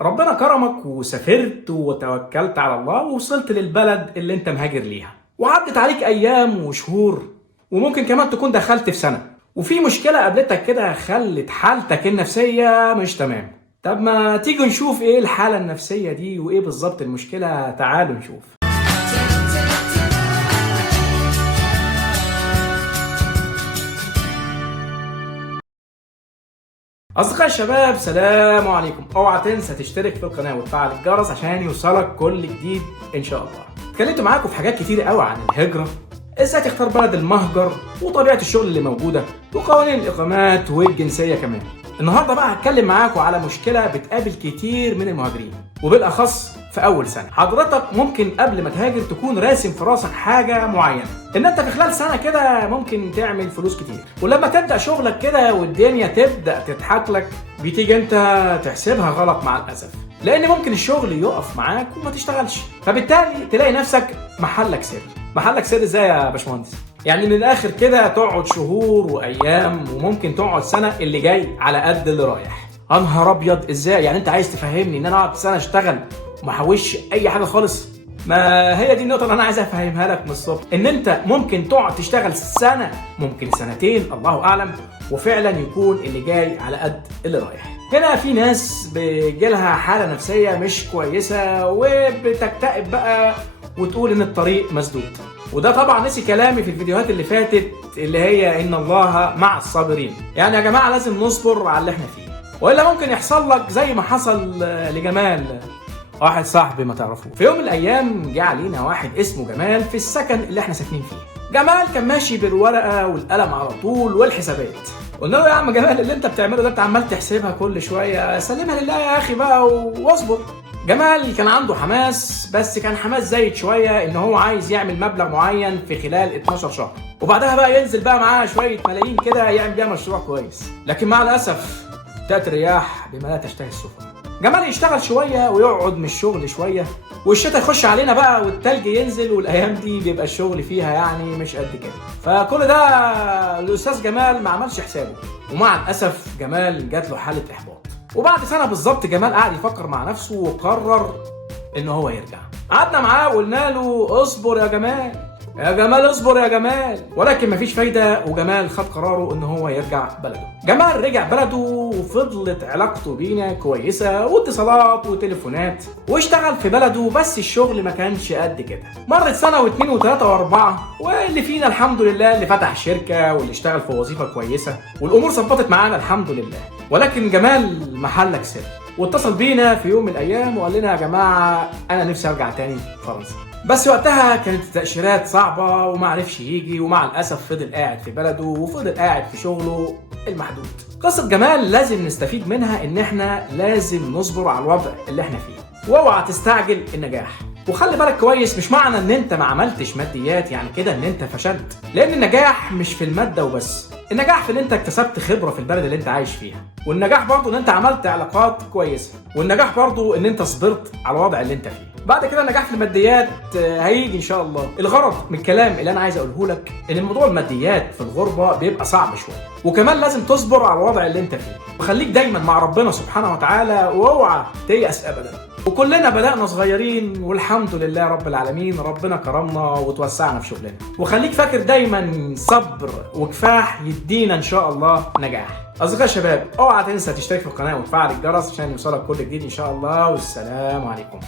ربنا كرمك وسافرت وتوكلت على الله ووصلت للبلد اللي انت مهاجر ليها، وعدت عليك ايام وشهور، وممكن كمان تكون دخلت في سنة، وفي مشكلة قابلتك كده خلت حالتك النفسية مش تمام. طب ما تيجي نشوف ايه الحالة النفسية دي وايه بالظبط المشكلة؟ تعالوا نشوف. أصدقائي الشباب، سلام عليكم. اوعى تنسى تشترك في القناة وتفعل الجرس عشان يوصلك كل جديد إن شاء الله. اتكلمت معاكم في حاجات كتير قوي عن الهجرة، ازاي تختار بلد المهجر، وطبيعة الشغل اللي موجودة، وقوانين الإقامات والجنسية كمان. النهارده بقى هتكلم معاكم على مشكلة بتقابل كتير من المهاجرين، وبالأخص في أول سنة. حضرتك ممكن قبل ما تهاجر تكون راسم في راسك حاجة معينة، إن أنت في خلال سنة كده ممكن تعمل فلوس كتير، ولما تبدأ شغلك كده والدنيا تبدأ تضحك لك، بتيجي أنت تحسبها غلط مع الأسف، لأن ممكن الشغل يقف معاك وما تشتغلش، فبالتالي تلاقي نفسك محلك سر. محلك سر ازاي يا باشمهندس؟ يعني من الاخر كده تقعد شهور وايام وممكن تقعد سنه اللي جاي على قد اللي رايح. انهار ابيض، ازاي؟ يعني انت عايز تفهمني ان انا اقعد سنه اشتغل وما احوش اي حاجه خالص؟ ما هي دي النقطه اللي انا عايز افهمها لك من الصبح، ان انت ممكن تقعد تشتغل سنه، ممكن سنتين، الله اعلم، وفعلا يكون اللي جاي على قد اللي رايح. هنا في ناس بيجيلها حاله نفسيه مش كويسه وبتكتئب بقى وتقول ان الطريق مسدود. وده طبعا نسي كلامي في الفيديوهات اللي فاتت اللي هي ان الله مع الصابرين. يعني يا جماعه لازم نصبر على اللي احنا فيه، والا ممكن يحصل لك زي ما حصل لجمال، واحد صاحبي ما تعرفوه. في يوم من الايام جه علينا واحد اسمه جمال في السكن اللي احنا ساكنين فيه. جمال كان ماشي بالورقه والقلم على طول والحسابات. قلنا له يا عم جمال، اللي انت بتعمله ده انت عمال تحسبها كل شويه، سلمها لله يا اخي بقى واصبر. جمال كان عنده حماس، بس كان حماس زايد شويه، ان هو عايز يعمل مبلغ معين في خلال 12 شهر، وبعدها بقى ينزل بقى معاه شويه ملايين كده يعمل بيها مشروع كويس. لكن مع الاسف تأتي الرياح بما لا تشتهي السفن. جمال يشتغل شويه ويقعد من الشغل شويه، والشتاء يخش علينا بقى والتلج ينزل، والايام دي بيبقى الشغل فيها يعني مش قد كده. فكل ده الاستاذ جمال ما عملش حسابه، ومع الاسف جمال جات له حاله احباط. وبعد سنه بالظبط جمال قعد يفكر مع نفسه وقرر ان هو يرجع. قعدنا معاه وقلنا له اصبر يا جمال، يا جمال اصبر يا جمال، ولكن مفيش فايده، وجمال خد قراره ان هو يرجع بلده. جمال رجع بلده وفضلت علاقته بينا كويسه، واتصالات وتليفونات، واشتغل في بلده، بس الشغل ما كانش قد كده. مرت سنه واثنين وثلاثه واربعه، واللي فينا الحمد لله اللي فتح شركه واللي اشتغل في وظيفه كويسه، والامور ظبطت معانا الحمد لله. ولكن جمال محلك سر، واتصل بينا في يوم من الايام وقال لنا يا جماعه انا نفسي ارجع تاني فرنسا، بس وقتها كانت التأشيرات صعبة وما عرفش يجي، ومع الأسف فضل قاعد في بلده وفضل قاعد في شغله المحدود. قصة جمال لازم نستفيد منها إن إحنا لازم نصبر على الوضع اللي إحنا فيه، واوعى تستعجل النجاح. وخلي بالك كويس، مش معنى إن أنت ما عملتش ماديات يعني كده إن أنت فشلت، لأن النجاح مش في المادة وبس. النجاح في ان انت اكتسبت خبره في البلد اللي انت عايش فيها، والنجاح برضو ان انت عملت علاقات كويسه، والنجاح برضو ان انت صبرت على الوضع اللي انت فيه. بعد كده النجاح في الماديات هيجي ان شاء الله. الغرض من الكلام اللي انا عايز اقوله لك ان الموضوع الماديات في الغربه بيبقى صعب شويه، وكمان لازم تصبر على الوضع اللي انت فيه، وخليك دايما مع ربنا سبحانه وتعالى، واوعى تيأس ابدا. وكلنا بدأنا صغيرين والحمد لله رب العالمين ربنا كرمنا وتوسعنا في شغلنا. وخليك فاكر دايما صبر وكفاح يدينا ان شاء الله نجاح. اصدقائي الشباب، اوعى تنسى تشترك في القناه وتفعل الجرس عشان يوصلك كل جديد ان شاء الله، والسلام عليكم.